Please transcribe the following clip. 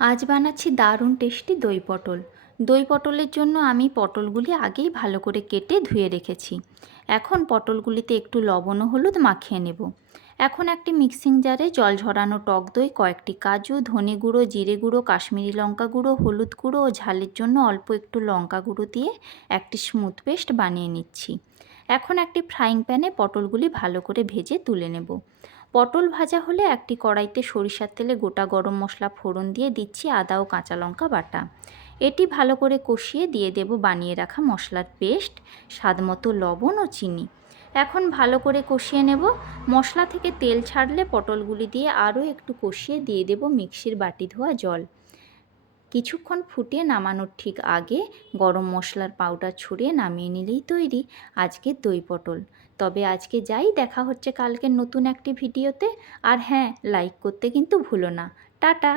আজ বানাচ্ছি দারুণ টেস্টি দই পটল। দই পটলের জন্য আমি পটলগুলি আগেই ভালো করে কেটে ধুয়ে রেখেছি। এখন পটলগুলিতে একটু লবণ ও হলুদ মাখিয়ে নেব। এখন একটি মিক্সিং জারে জল ঝরানো টক দই, কয়েকটি কাজু, ধনে গুঁড়ো, জিরে গুঁড়ো, কাশ্মীরি লঙ্কা গুঁড়ো, হলুদ গুঁড়ো ও ঝালের জন্য অল্প একটু লঙ্কা গুঁড়ো দিয়ে একটি স্মুথ পেস্ট বানিয়ে নিচ্ছি। এখন একটি ফ্রাইং প্যানে পটলগুলি ভালো করে ভেজে তুলে নেব। পটল ভাজা হলে একটি কড়াইতে সরিষার তেলে গোটা গরম মশলা ফোড়ন দিয়ে দিচ্ছি আদা ও কাঁচা লঙ্কা বাটা। এটি ভালো করে কষিয়ে দিয়ে দেব বানিয়ে রাখা মশলার পেস্ট, স্বাদমতো লবণ ও চিনি। এখন ভালো করে কষিয়ে নেব। মশলা থেকে তেল ছাড়লে পটলগুলি দিয়ে আরও একটু কষিয়ে দিয়ে দেব মিক্সির বাটি ধোয়া জল। কিছুক্ষণ ফুটিয়ে নামানোর ঠিক আগে গরম মশলার পাউডার ছড়িয়ে নামিয়ে নিলেই তৈরি আজকের দই পটল। তবে আজকে যাই, দেখা হচ্ছে কালকের নতুন একটি ভিডিওতে। আর হ্যাঁ, লাইক করতে কিন্তু ভুলো না। টাটা।